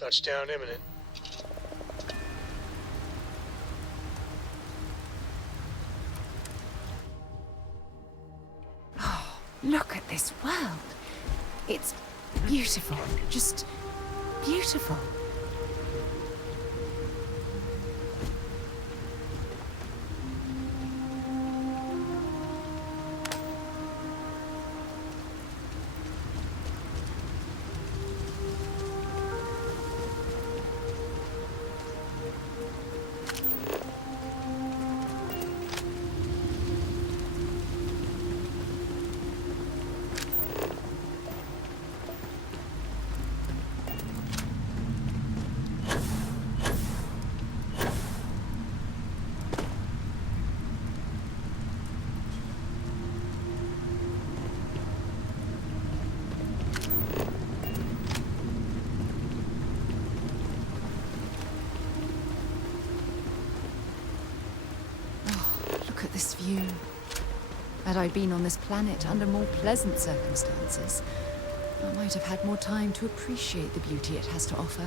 Touchdown imminent. Oh, look at this world. It's beautiful, just beautiful. Look at this view. Had I been on this planet under more pleasant circumstances, I might have had more time to appreciate the beauty it has to offer.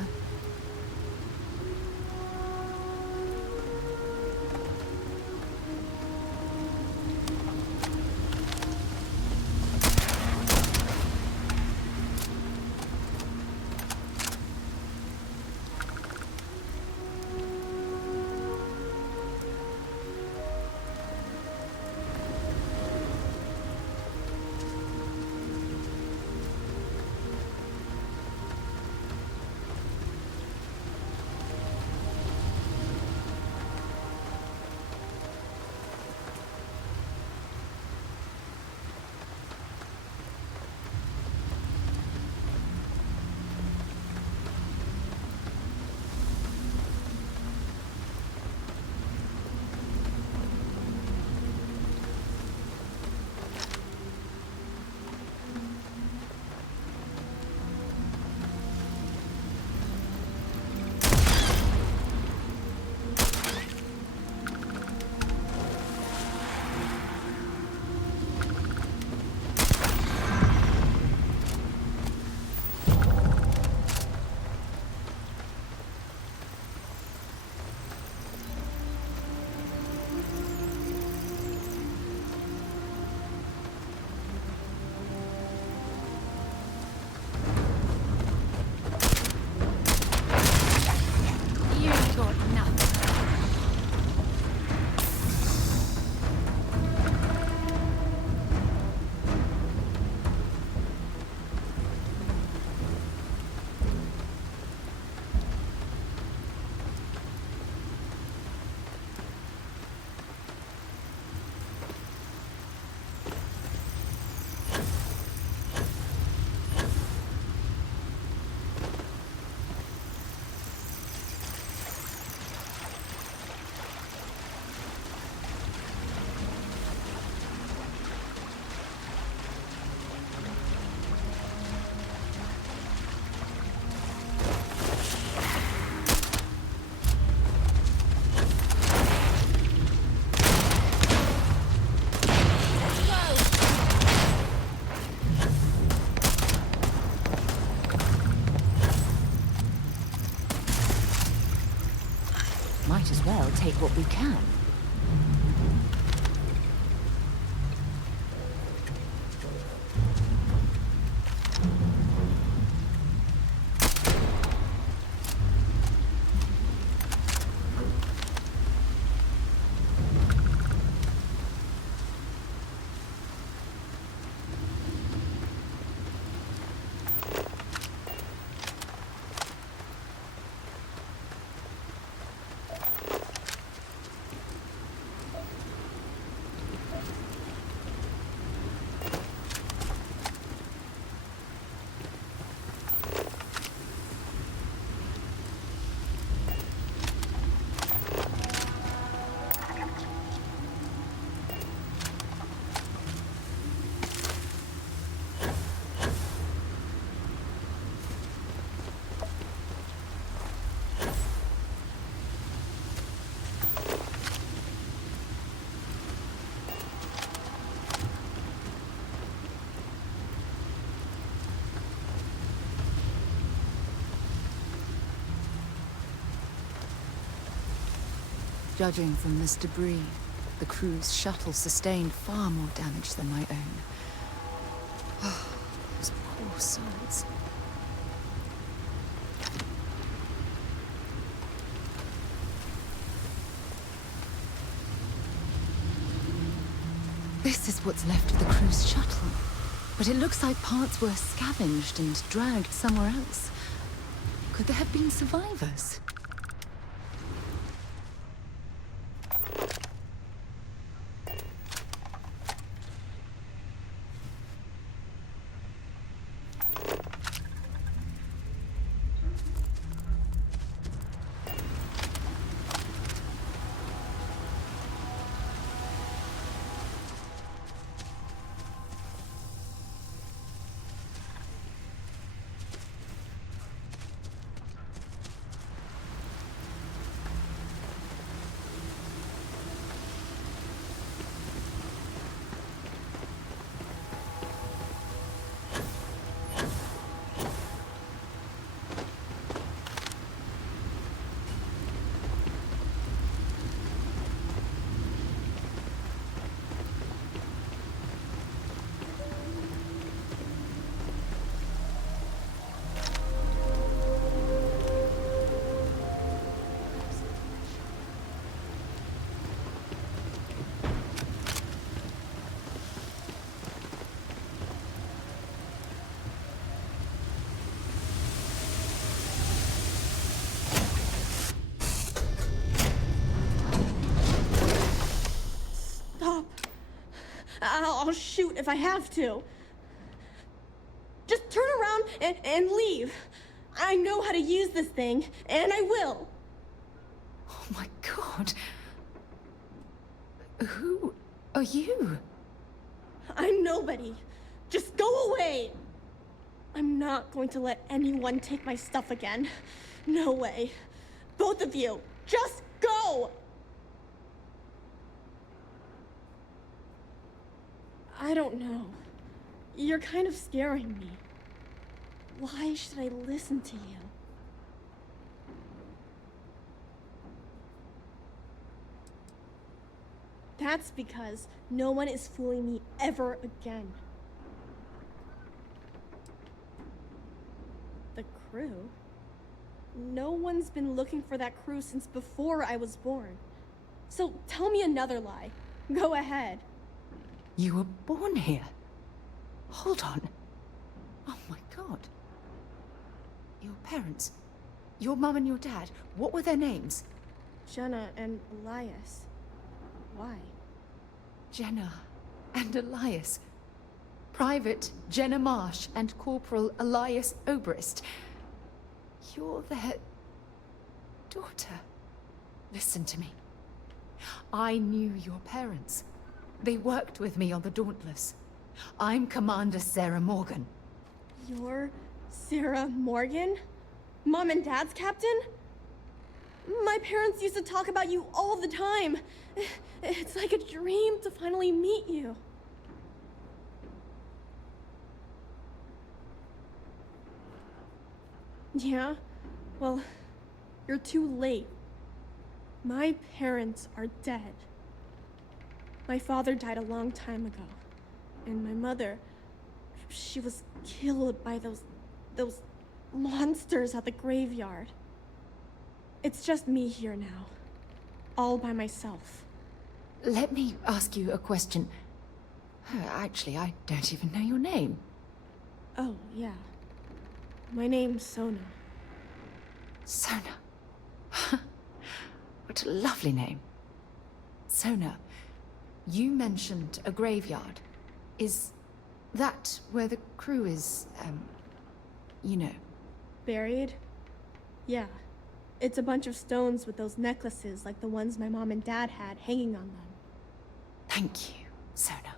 Might as well take what we can. Judging from this debris, the crew's shuttle sustained far more damage than my own. Oh, those poor souls. This is what's left of the crew's shuttle. But it looks like parts were scavenged and dragged somewhere else. Could there have been survivors? I'll shoot if I have to. Just turn around and leave. I know how to use this thing, and I will. Oh my god. Who are you? I'm nobody. Just go away. I'm not going to let anyone take my stuff again. No way. Both of you, just go! I don't know. You're kind of scaring me. Why should I listen to you? That's because no one is fooling me ever again. The crew? No one's been looking for that crew since before I was born. So tell me another lie. Go ahead. You were born here? Hold on. Oh my god. Your parents, your mum and your dad, what were their names? Jenna and Elias. Why? Jenna and Elias. Private Jenna Marsh and Corporal Elias Obrist. You're their daughter. Listen to me. I knew your parents. They worked with me on the Dauntless. I'm Commander Sarah Morgan. You're Sarah Morgan? Mom and Dad's captain? My parents used to talk about you all the time. It's like a dream to finally meet you. Yeah? Well, you're too late. My parents are dead. My father died a long time ago. And my mother, she was killed by those monsters at the graveyard. It's just me here now. All by myself. Let me ask you a question. Actually, I don't even know your name. Oh, yeah. My name's Sona. Sona. What a lovely name. Sona, you mentioned a graveyard. Is that where the crew is, you know? Buried? Yeah. It's a bunch of stones with those necklaces like the ones my mom and dad had hanging on them. Thank you, Sona.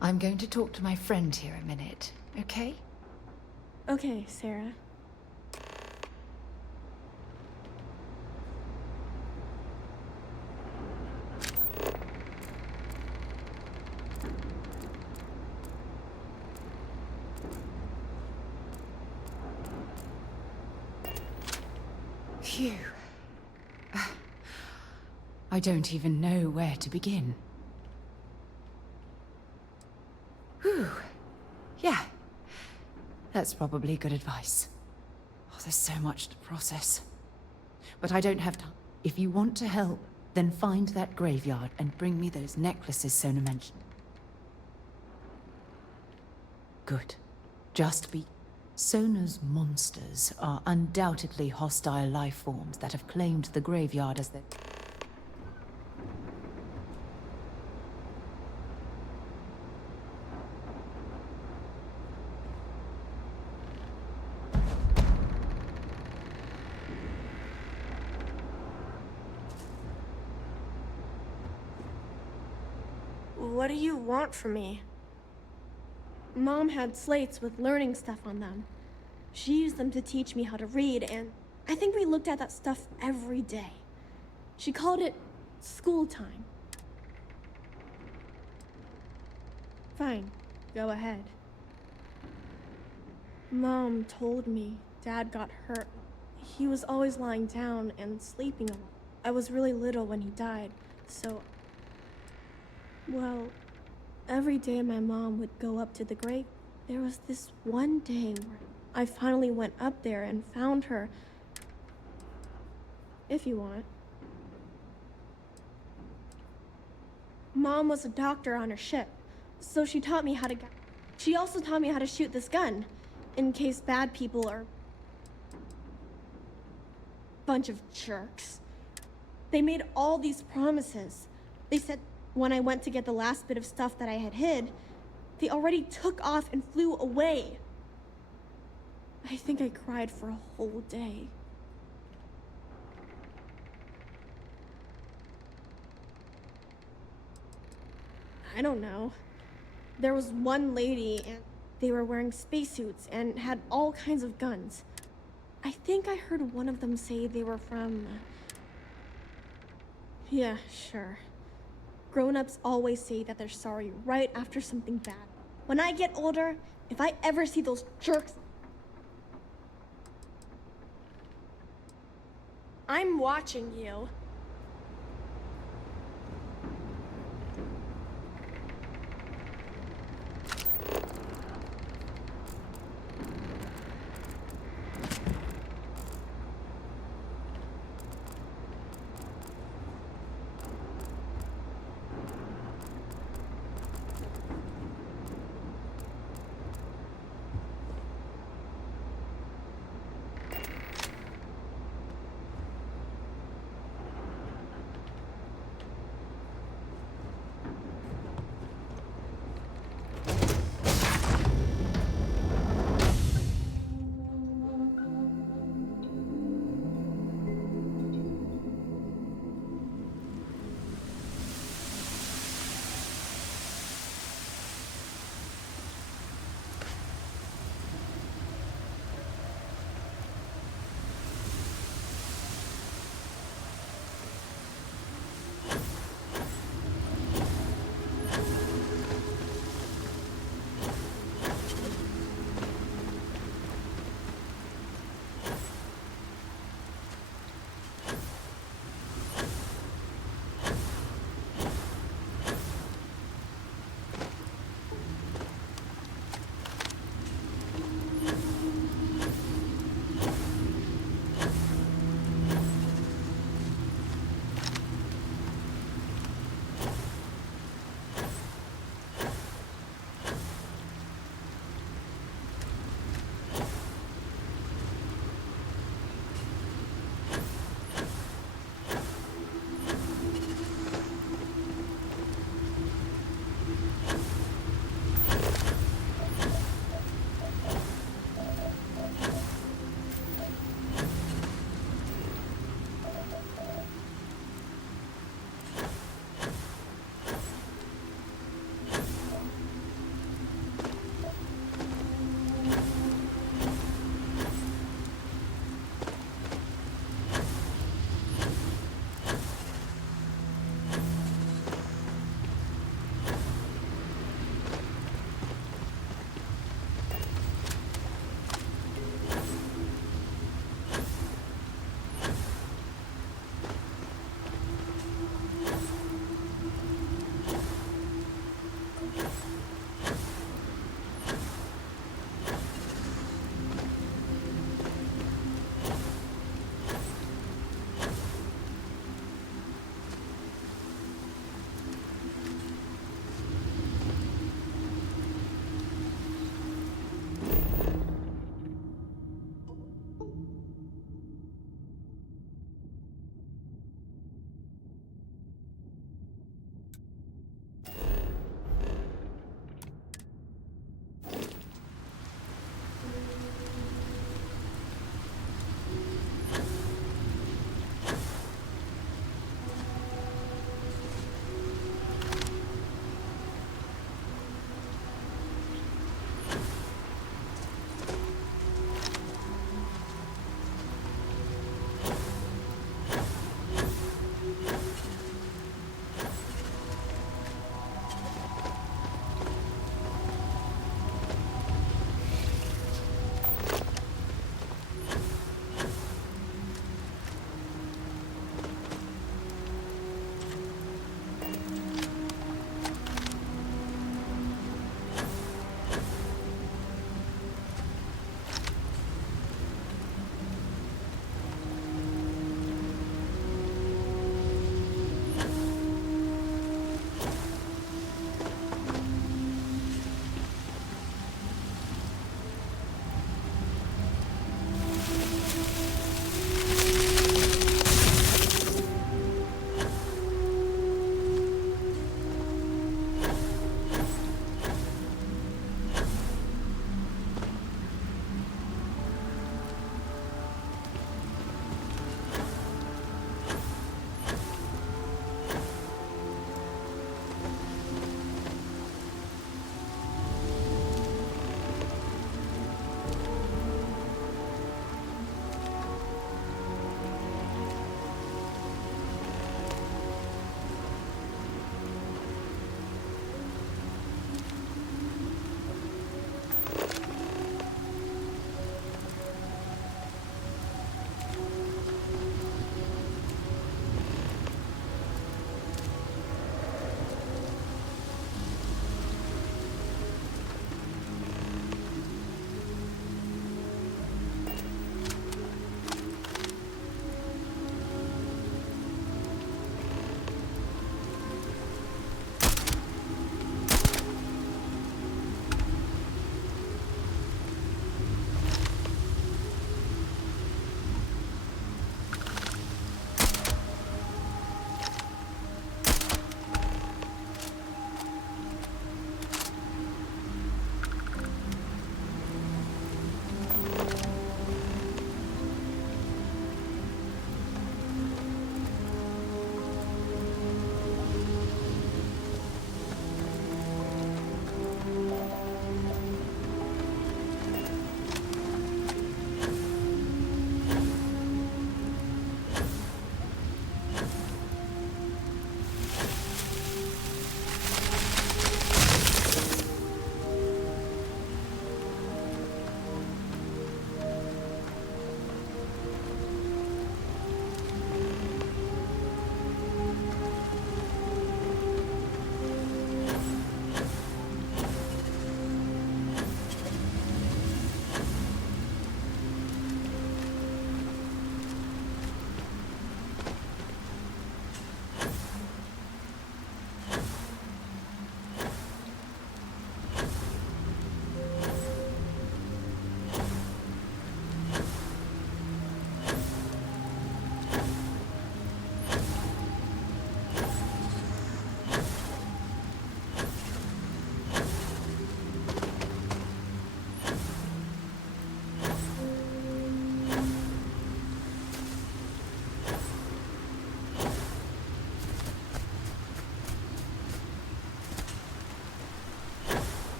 I'm going to talk to my friend here a minute, okay? Okay, Sarah. Phew. I don't even know where to begin. Whew. Yeah. That's probably good advice. Oh, there's so much to process. But I don't have time. If you want to help, then find that graveyard and bring me those necklaces Sona mentioned. Good. Just be... Sona's monsters are undoubtedly hostile life forms that have claimed the graveyard as their... What do you want from me? Mom had slates with learning stuff on them. She used them to teach me how to read, and I think we looked at that stuff every day. She called it school time. Fine, go ahead. Mom told me Dad got hurt. He was always lying down and sleeping a lot. I was really little when he died, so... Well, every day my mom would go up to the grave. There was this one day where I finally went up there and found her. If you want. Mom was a doctor on her ship, so she taught me how to... She also taught me how to shoot this gun, in case bad people are... bunch of jerks. They made all these promises. They said when I went to get the last bit of stuff that I had hid, they already took off and flew away. I think I cried for a whole day. I don't know. There was one lady, and they were wearing spacesuits and had all kinds of guns. I think I heard one of them say they were from... Yeah, sure. Grown-ups always say that they're sorry right after something bad. When I get older, if I ever see those jerks... I'm watching you.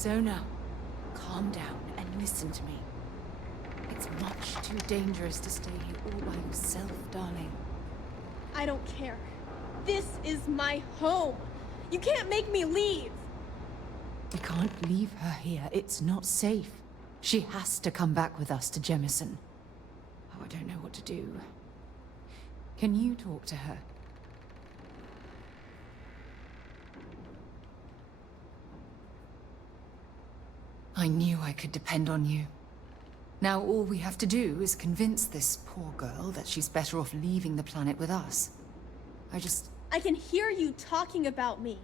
Sona, calm down and listen to me. It's much too dangerous to stay here all by yourself, darling. I don't care. This is my home. You can't make me leave. We can't leave her here. It's not safe. She has to come back with us to Jemison. Oh, I don't know what to do. Can you talk to her? I knew I could depend on you. Now all we have to do is convince this poor girl that she's better off leaving the planet with us. I can hear you talking about me.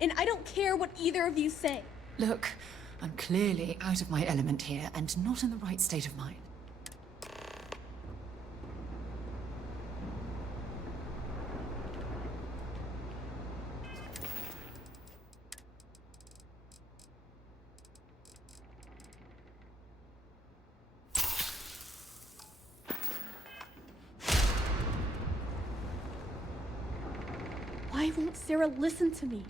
And I don't care what either of you say. Look, I'm clearly out of my element here and not in the right state of mind. Why won't Sarah listen to me?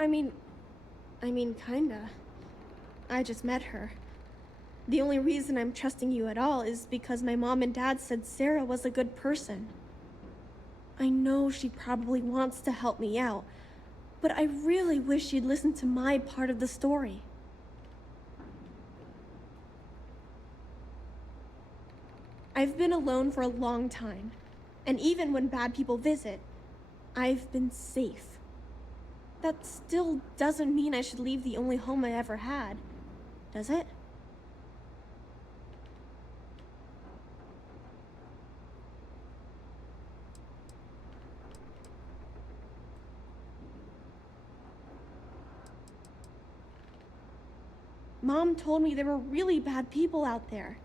I mean, kinda. I just met her. The only reason I'm trusting you at all is because my mom and dad said Sarah was a good person. I know she probably wants to help me out, but I really wish she'd listen to my part of the story. I've been alone for a long time, and even when bad people visit, I've been safe. That still doesn't mean I should leave the only home I ever had, does it? Mom told me there were really bad people out there.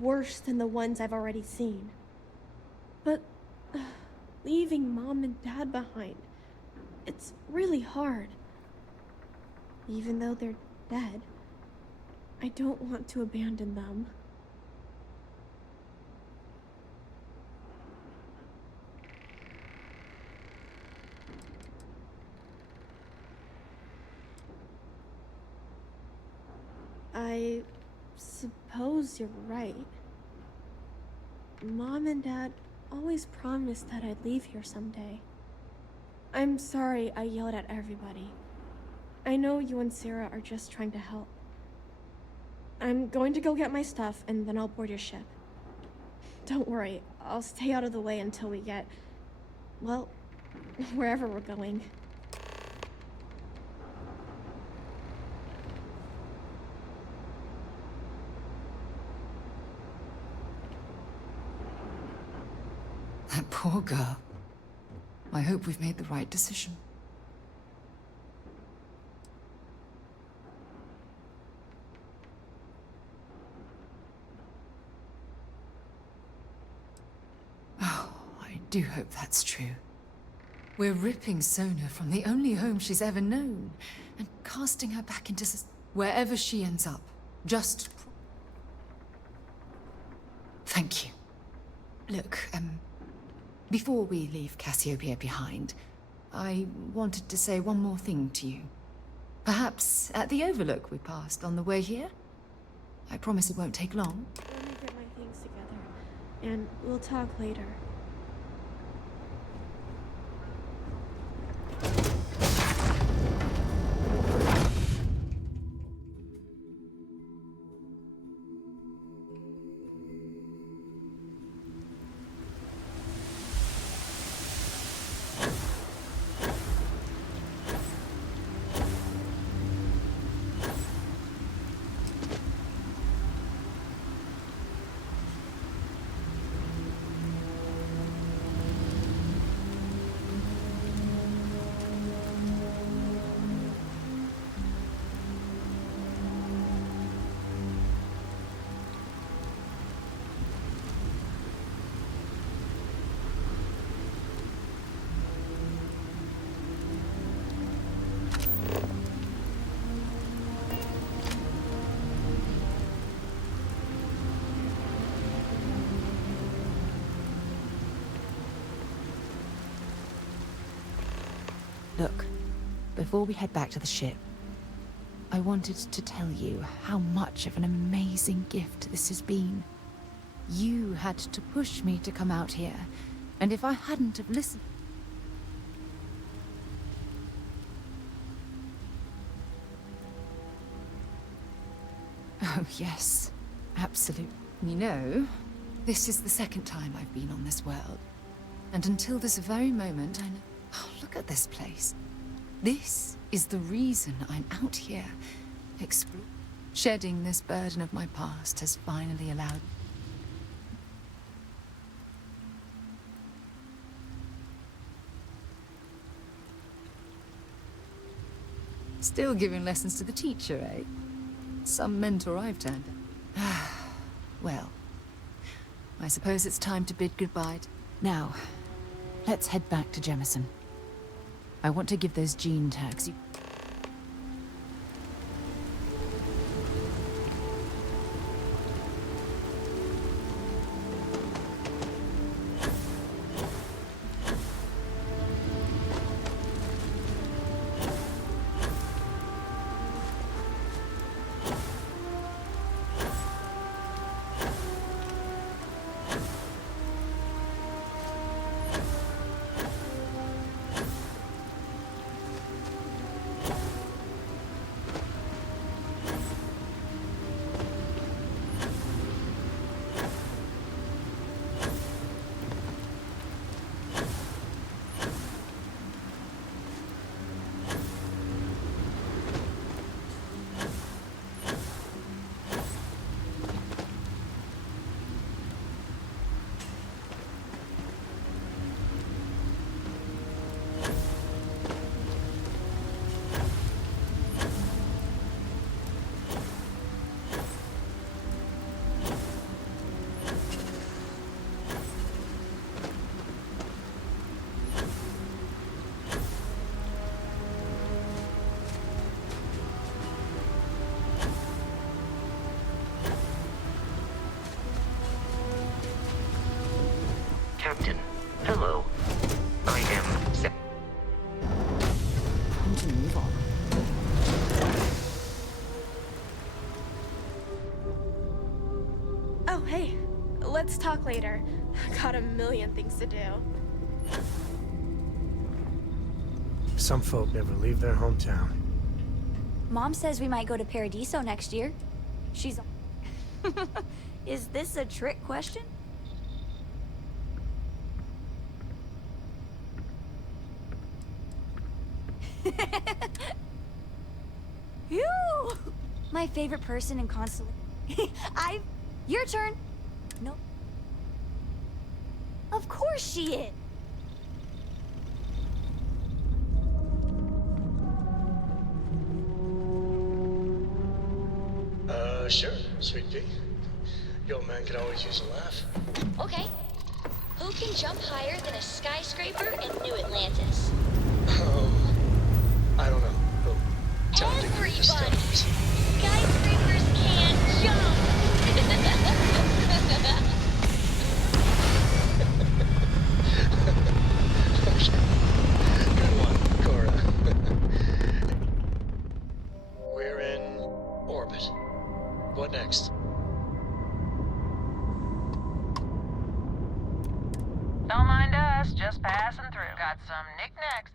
Worse than the ones I've already seen. But leaving Mom and Dad behind, it's really hard. Even though they're dead, I don't want to abandon them. I suppose you're right. Mom and Dad always promised that I'd leave here someday. I'm sorry I yelled at everybody. I know you and Sarah are just trying to help. I'm going to go get my stuff and then I'll board your ship. Don't worry, I'll stay out of the way until we get, well, wherever we're going. That poor girl. I hope we've made the right decision. Oh, I do hope that's true. We're ripping Sona from the only home she's ever known and casting her back into wherever she ends up. Just... Thank you. Look, before we leave Cassiopeia behind, I wanted to say one more thing to you. Perhaps at the overlook we passed on the way here? I promise it won't take long. Let me get my things together, and we'll talk later. Look, before we head back to the ship, I wanted to tell you how much of an amazing gift this has been. You had to push me to come out here, and if I hadn't have listened... Oh, yes. Absolutely. You know, this is the second time I've been on this world. And until this very moment, I know... Oh, look at this place. This is the reason I'm out here. Shedding this burden of my past has finally allowed... Still giving lessons to the teacher, eh? Some mentor I've turned. Well, I suppose it's time to bid goodbye. Now, let's head back to Jemison. I want to give those gene tags you... Captain, hello. I am Time to move on. Oh, hey. Let's talk later. Got a million things to do. Some folk never leave their hometown. Mom says we might go to Paradiso next year. She's... Is this a trick question? Phew! My favorite person in Constellation. Your turn. No. Of course she is. Sure, sweet pea. Your old man could always use a laugh. Okay. Who can jump higher than a skyscraper in New Atlantis? I don't know. But tell him to give us Everybody! tips. Skyscrapers can't jump! Good one, Cora. We're in orbit. What next? Don't mind us, just passing through. Got some knickknacks.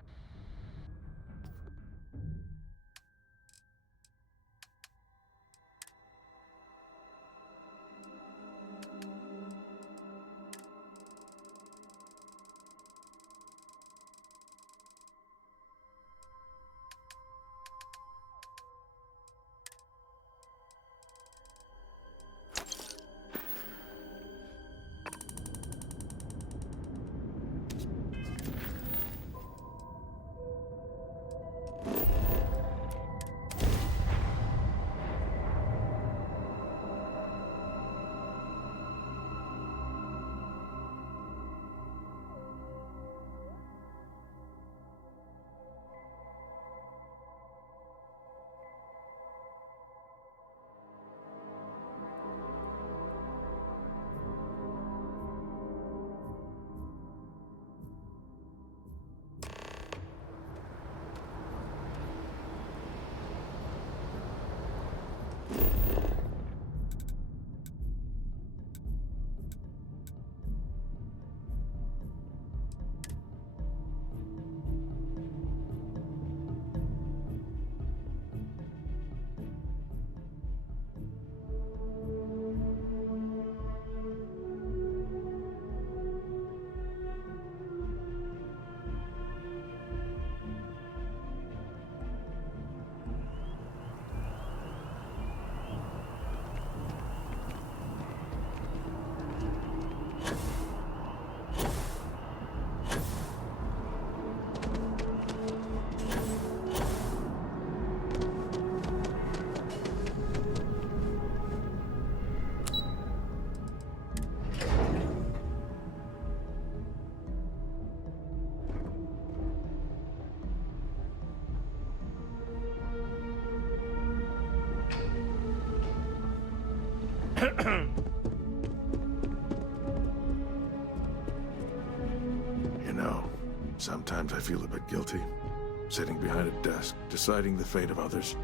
You know, sometimes I feel a bit guilty. Sitting behind a desk, deciding the fate of others.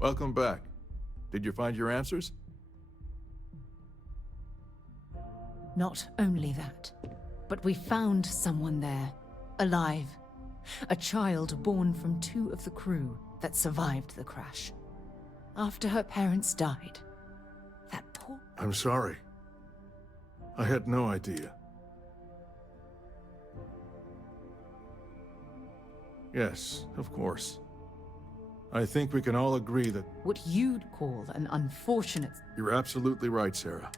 Welcome back. Did you find your answers? Not only that, but we found someone there, alive. A child born from 2 of the crew that survived the crash. After her parents died. That poor... I'm sorry. I had no idea. Yes, of course. I think we can all agree that... What you'd call an unfortunate... You're absolutely right, Sarah.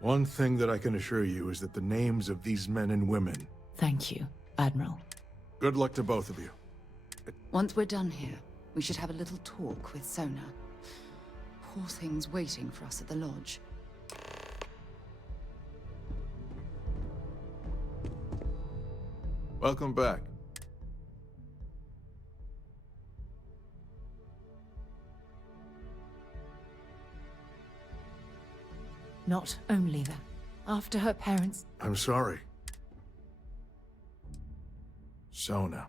One thing that I can assure you is that the names of these men and women... Thank you, Admiral. Good luck to both of you. Once we're done here, we should have a little talk with Sona. Poor thing's waiting for us at the lodge. Welcome back. Not only that, after her parents... I'm sorry. Sona.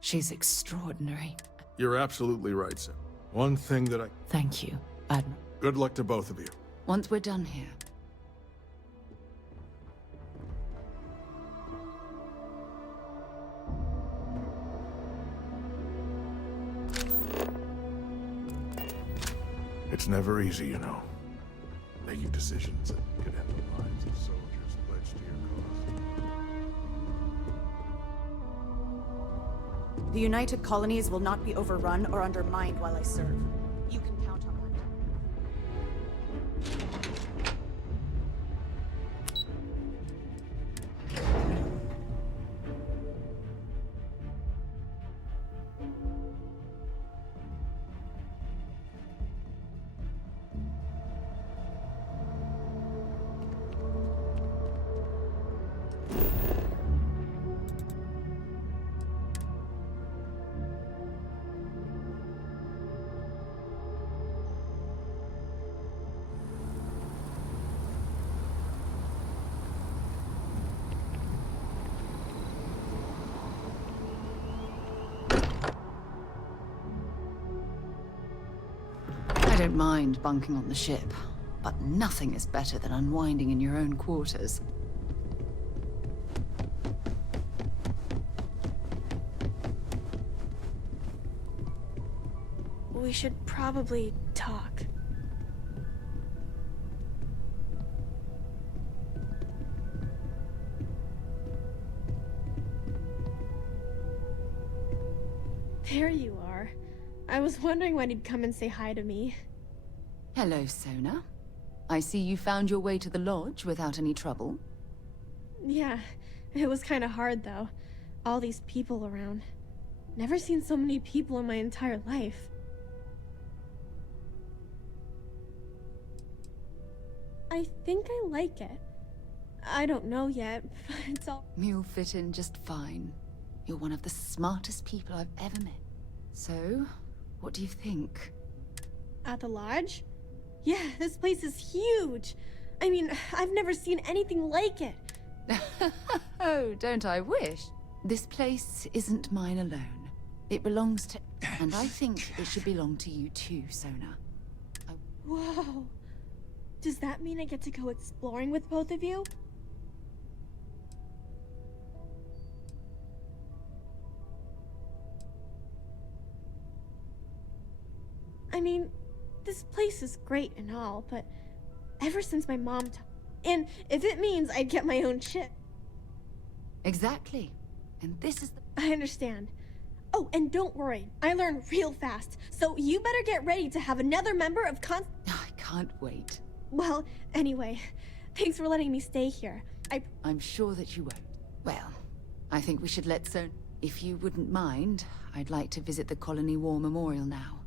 She's extraordinary. You're absolutely right, sir. One thing that I... Thank you, Admiral. Good luck to both of you. Once we're done here... It's never easy, you know. Making decisions that could end the lives of soldiers pledged to your cause. The United Colonies will not be overrun or undermined while I serve. You can count on that. I don't mind bunking on the ship, but nothing is better than unwinding in your own quarters. We should probably talk. There you are. I was wondering when he'd come and say hi to me. Hello, Sona. I see you found your way to the lodge without any trouble. Yeah, it was kind of hard though. All these people around. Never seen so many people in my entire life. I think I like it. I don't know yet, but it's all... You'll fit in just fine. You're one of the smartest people I've ever met. So, what do you think? At the lodge? Yeah, this place is huge. I mean, I've never seen anything like it. Oh, don't I wish? This place isn't mine alone. It belongs to... And I think it should belong to you too, Sona. Whoa. Does that mean I get to go exploring with both of you? I mean, this place is great and all, but ever since my mom and if it means I get my own ship. Exactly. And this is the... I understand. Oh, and don't worry, I learn real fast, so you better get ready to have another member of I can't wait. Well, anyway, thanks for letting me stay here. I'm sure that you won't. Well, I think we should let Sona... If you wouldn't mind, I'd like to visit the Colony War Memorial now.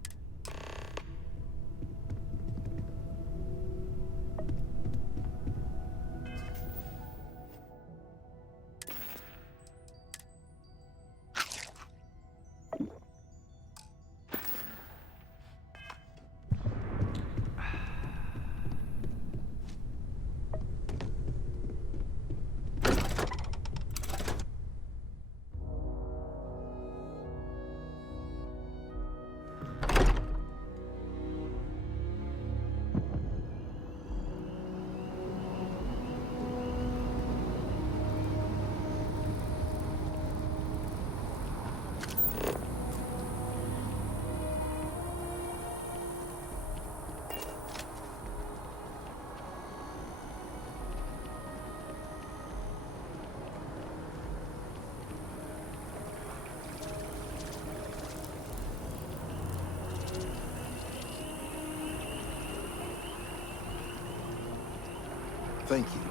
Thank you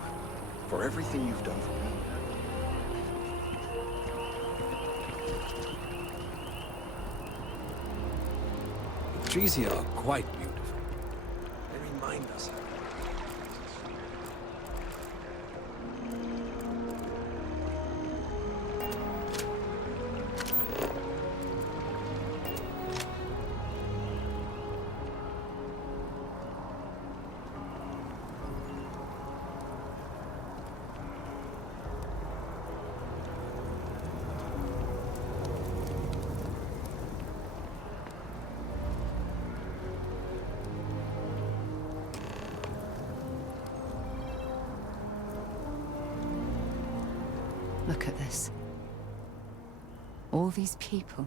for everything you've done for me. The trees here are quite beautiful. They remind us. Look at this. All these people.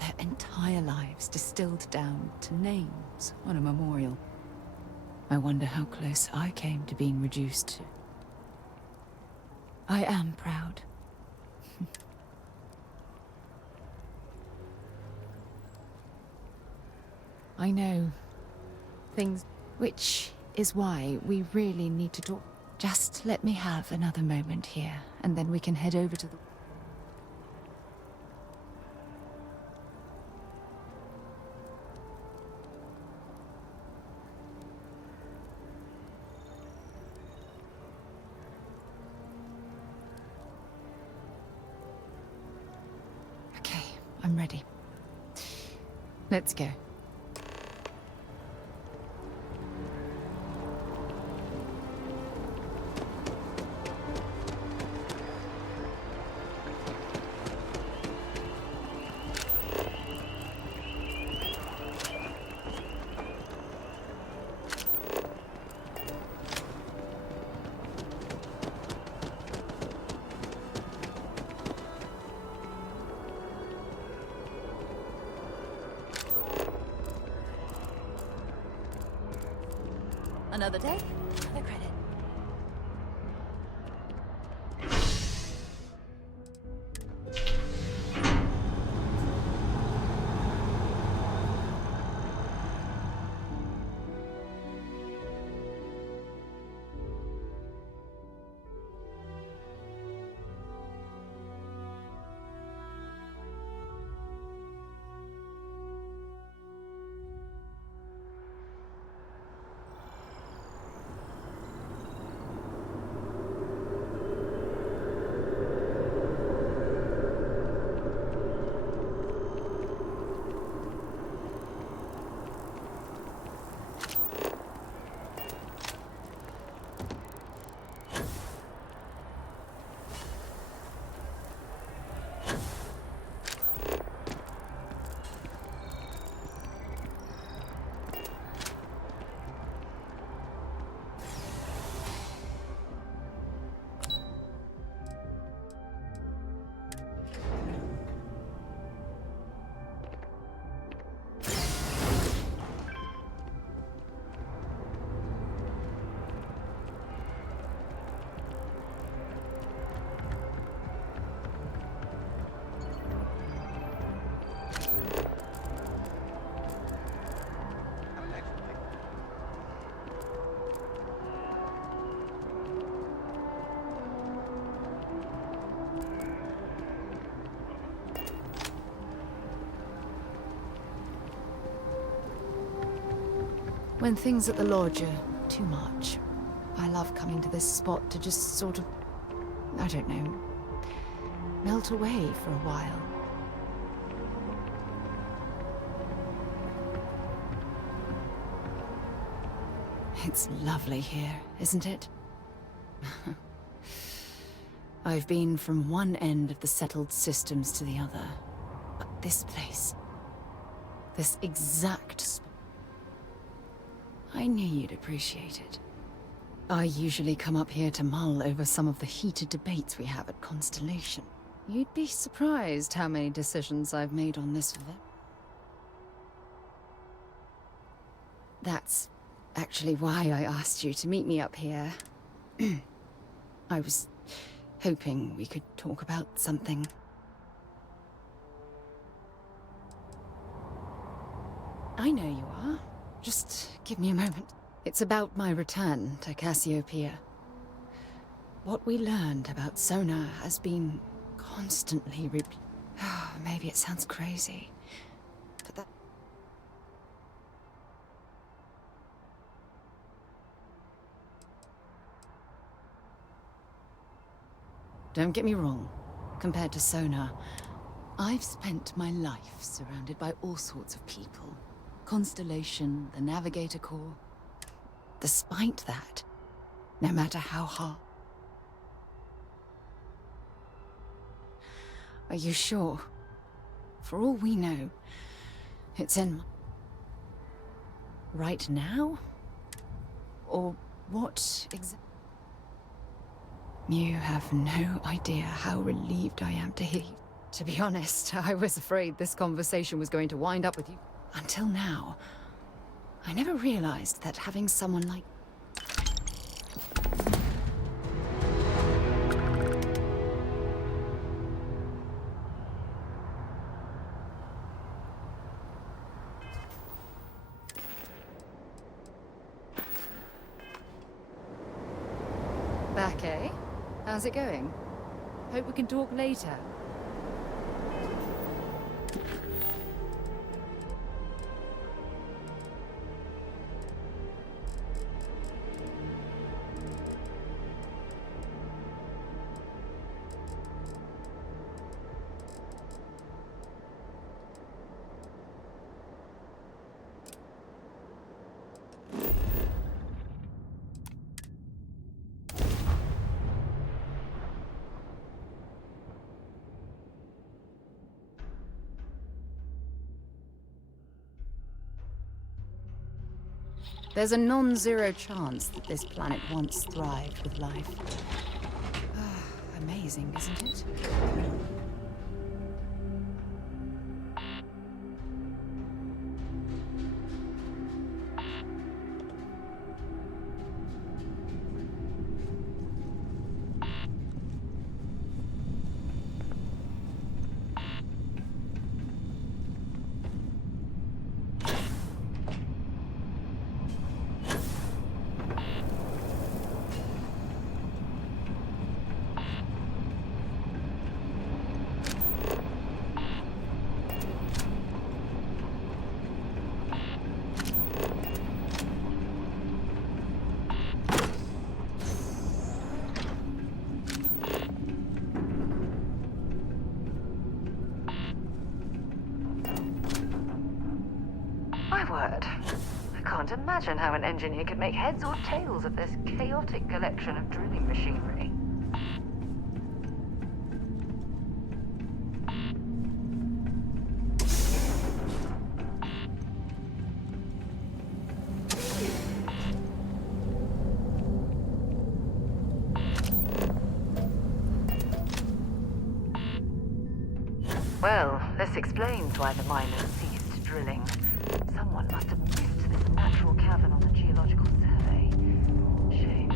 Their entire lives distilled down to names on a memorial. I wonder how close I came to being reduced to. I am proud. I know things, which is why we really need to talk. Just let me have another moment here, and then we can head over to the... Okay, I'm ready. Let's go. Another day, another credit. When things at the lodge are too much, I love coming to this spot to just sort of, I don't know, melt away for a while. It's lovely here, isn't it? I've been from one end of the settled systems to the other, but this place, this exact spot, I knew you'd appreciate it. I usually come up here to mull over some of the heated debates we have at Constellation. You'd be surprised how many decisions I've made on this. That's actually why I asked you to meet me up here. I was hoping we could talk about something. I know you are. Just give me a moment. It's about my return to Cassiopeia. What we learned about sonar has been constantly maybe it sounds crazy, but that... Don't get me wrong. Compared to sonar, I've spent my life surrounded by all sorts of people. Constellation, the Navigator Corps. Despite that, no matter how hard... Are you sure? For all we know, it's in... Right now? Or what exactly? You have no idea how relieved I am to hear you. To be honest, I was afraid this conversation was going to wind up with you. Until now, I never realized that having someone like... Back, eh? How's it going? Hope we can talk later. There's a non-zero chance that this planet once thrived with life. Amazing, isn't it? My word. I can't imagine how an engineer could make heads or tails of this chaotic collection of drilling machinery. Well, this explains why the miners ceased drilling. Someone must have missed this natural cavern on the geological survey. Shame.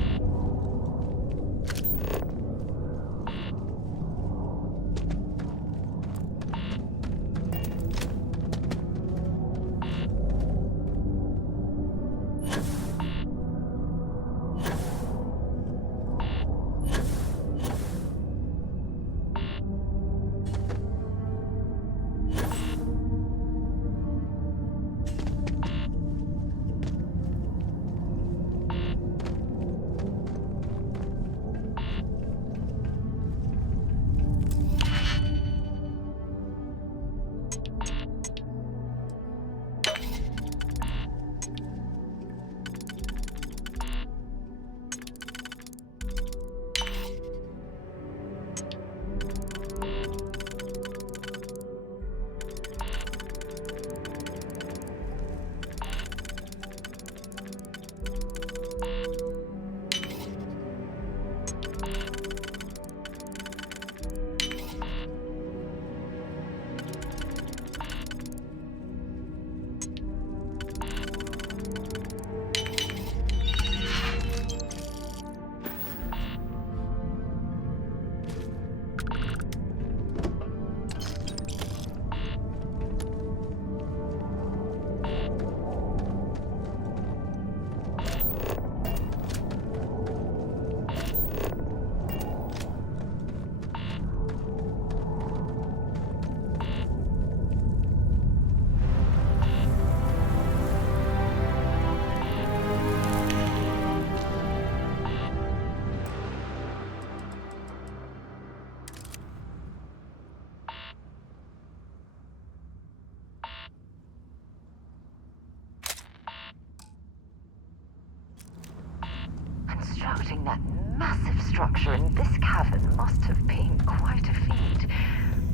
That massive structure in this cavern must have been quite a feat.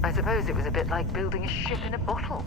I suppose it was a bit like building a ship in a bottle.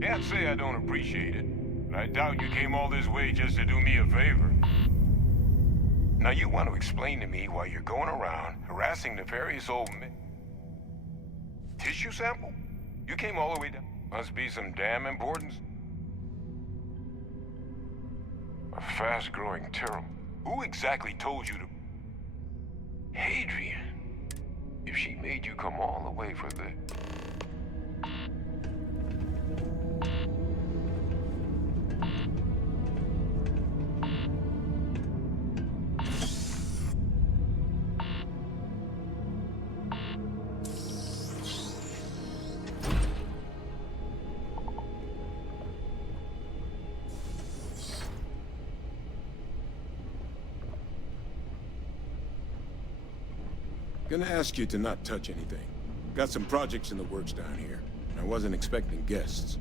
Can't say I don't appreciate it, but I doubt you came all this way just to do me a favor. Now you want to explain to me why you're going around harassing nefarious old men? Tissue sample? You came all the way down. Must be some damn importance. A fast-growing terror. Who exactly told you to... Hadrian. If she made you come all the way for the... Gonna ask you to not touch anything. Got some projects in the works down here. I wasn't expecting guests.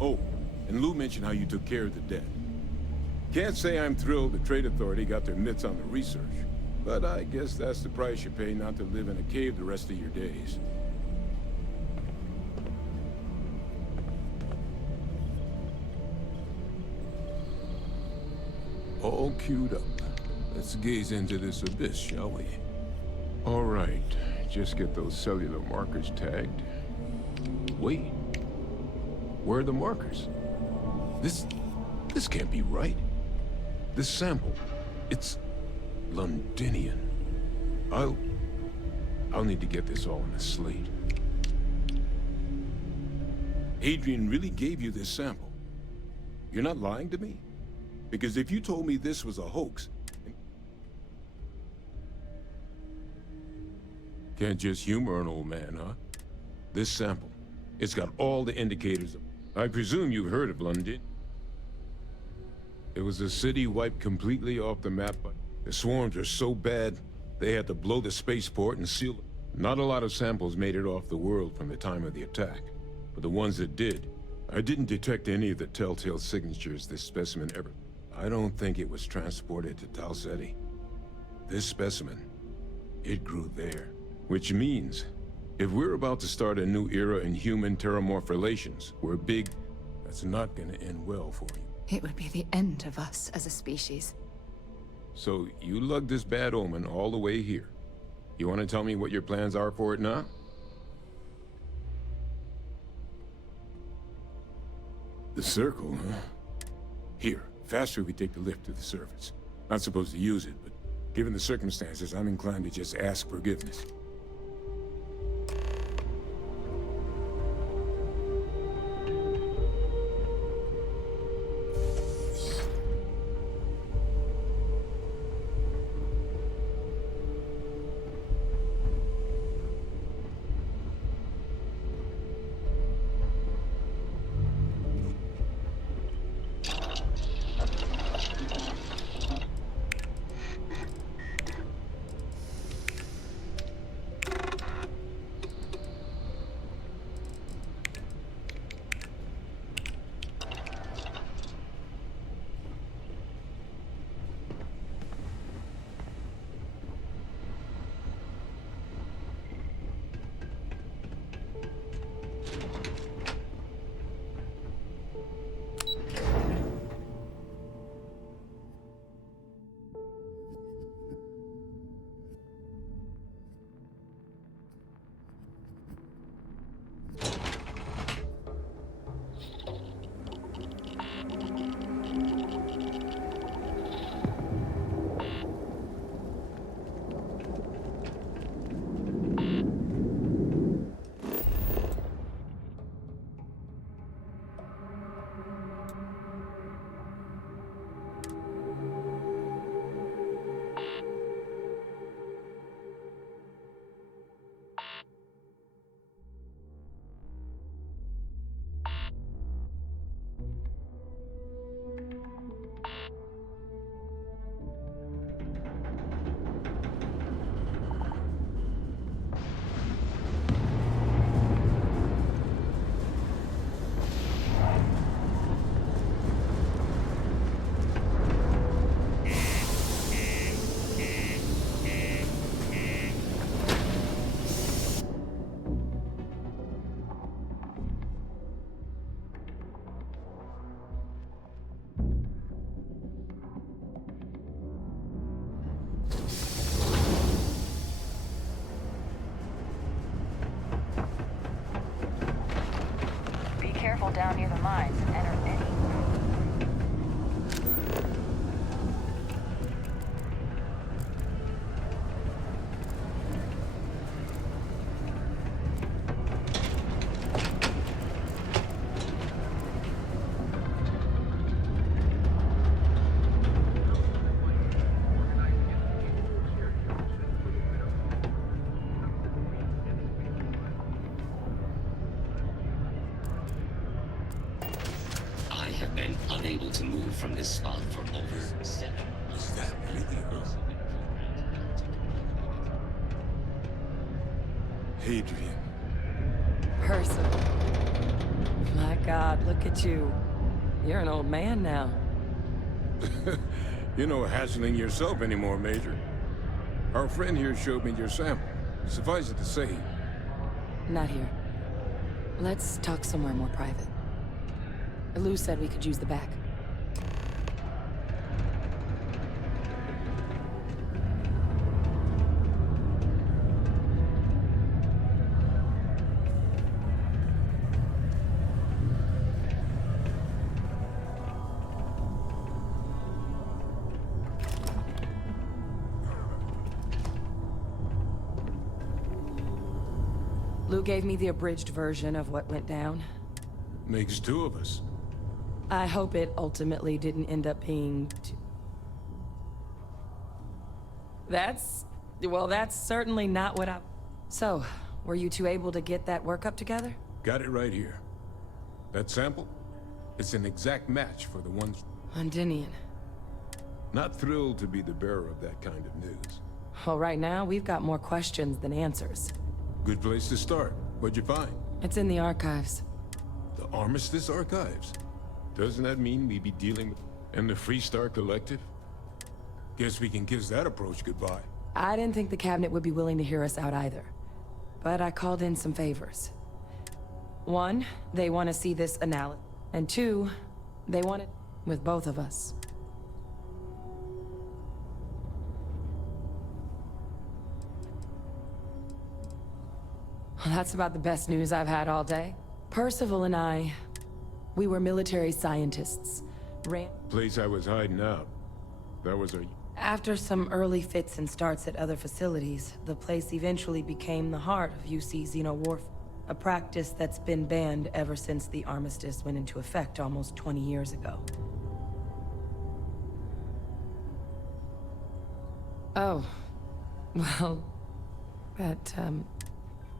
Oh, and Lou mentioned how you took care of the dead. Can't say I'm thrilled the Trade Authority got their mitts on the research, but I guess that's the price you pay not to live in a cave the rest of your days. All queued up. Let's gaze into this abyss, shall we? All right, just get those cellular markers tagged. Wait, where are the markers? This can't be right. This sample, it's Londinian. I'll need to get this all on a slate. Adrian really gave you this sample. You're not lying to me? Because if you told me this was a hoax, can't just humor an old man, huh? This sample, it's got all the indicators of... I presume you've heard of London. It was a city wiped completely off the map, but the swarms are so bad, they had to blow the spaceport and seal it. Not a lot of samples made it off the world from the time of the attack, but the ones that did, I didn't detect any of the telltale signatures this specimen ever... I don't think it was transported to Tal Ceti. This specimen, it grew there. Which means, if we're about to start a new era in human-terramorph relations, we're big, that's not gonna end well for you. It would be the end of us as a species. So, you lugged this bad omen all the way here. You want to tell me what your plans are for it now? The circle, huh? Here, faster we take the lift to the surface. Not supposed to use it, but given the circumstances, I'm inclined to just ask forgiveness. from this spot for over 7 months. Is that really her? Hadrian. Percival. My God, look at you. You're an old man now. You're no hassling yourself anymore, Major. Our friend here showed me your sample. Suffice it to say... Not here. Let's talk somewhere more private. Lou said we could use the back. Lou gave me the abridged version of what went down. Makes two of us. I hope it ultimately didn't end up being well, that's certainly not what I... So, were you two able to get that workup together? Got it right here. That sample? It's an exact match for the ones... Londinian. Not thrilled to be the bearer of that kind of news. Well, right now, we've got more questions than answers. Good place to start. What'd you find? It's in the archives. The Armistice Archives? Doesn't that mean we'd be dealing with... and the Freestar Collective? Guess we can kiss that approach goodbye. I didn't think the cabinet would be willing to hear us out either. But I called in some favors. One, they want to see this analysis. And two, they want it with both of us. Well, that's about the best news I've had all day. Percival and I, we were military scientists. Place I was hiding out. That was a... After some early fits and starts at other facilities, the place eventually became the heart of UC Xenowarfare, a practice that's been banned ever since the armistice went into effect almost 20 years ago. Oh, well,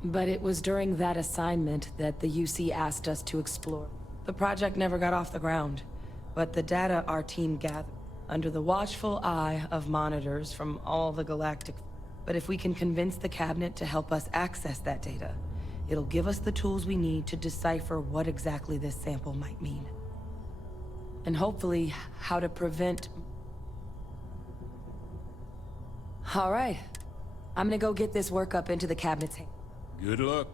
but it was during that assignment that the UC asked us to explore. The project never got off the ground, but the data our team gathered under the watchful eye of monitors from all the galactic... But if we can convince the cabinet to help us access that data, it'll give us the tools we need to decipher what exactly this sample might mean. And hopefully, how to prevent... All right. I'm gonna go get this work up into the cabinet's hands. Good luck.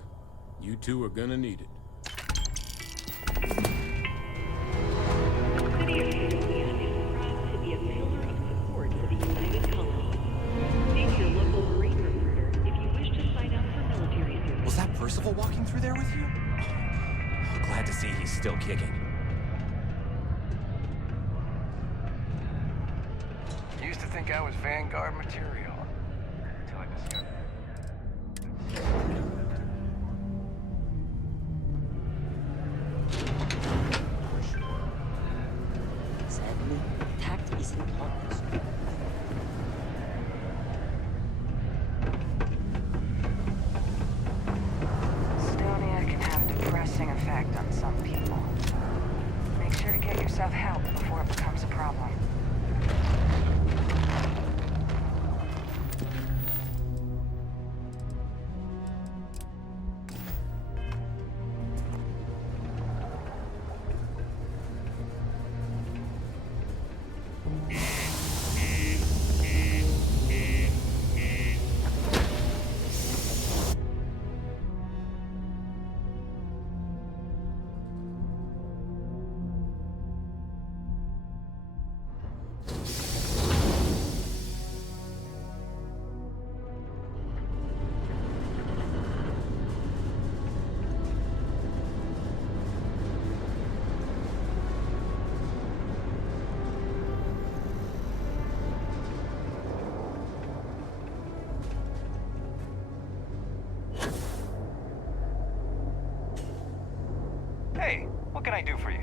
You two are gonna need it. Was that Percival walking through there with you? Oh, glad to see he's still kicking. Used to think I was Vanguard material. Until I discovered. Sadly, tact isn't honest. Estonia can have a depressing effect on some people. Make sure to get yourself help before it becomes a problem. Hey, what can I do for you?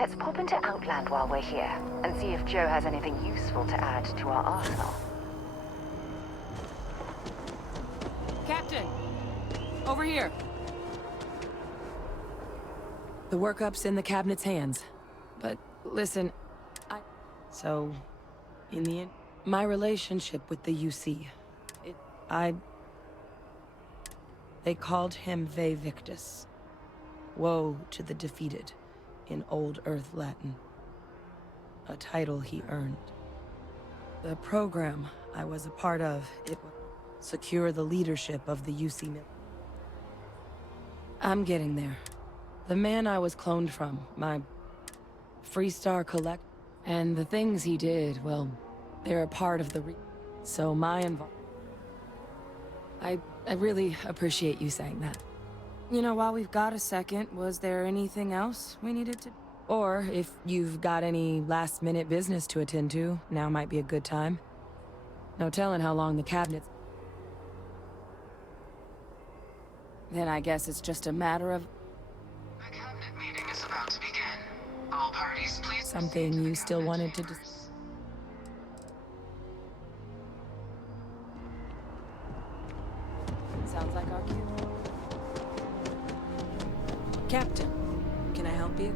Let's pop into Outland while we're here, and see if Joe has anything useful to add to our arsenal. Captain! Over here! The workup's in the cabinet's hands. But listen, So, in the end, my relationship with the UC, They called him Ve Victus. Woe to the defeated, in Old Earth Latin. A title he earned. The program I was a part of, it would secure the leadership of the UC Mill. I'm getting there. The man I was cloned from, my Freestar Collect, and the things he did, well, they're a part of the so my involvement. I really appreciate you saying that. You know, while we've got a second, was there anything else we needed to... Or, if you've got any last-minute business to attend to, now might be a good time. No telling how long the cabinet's... Then I guess it's just a matter of... The cabinet meeting is about to begin. All parties, please... Something you still wanted to... Sounds like our cue. Captain, can I help you?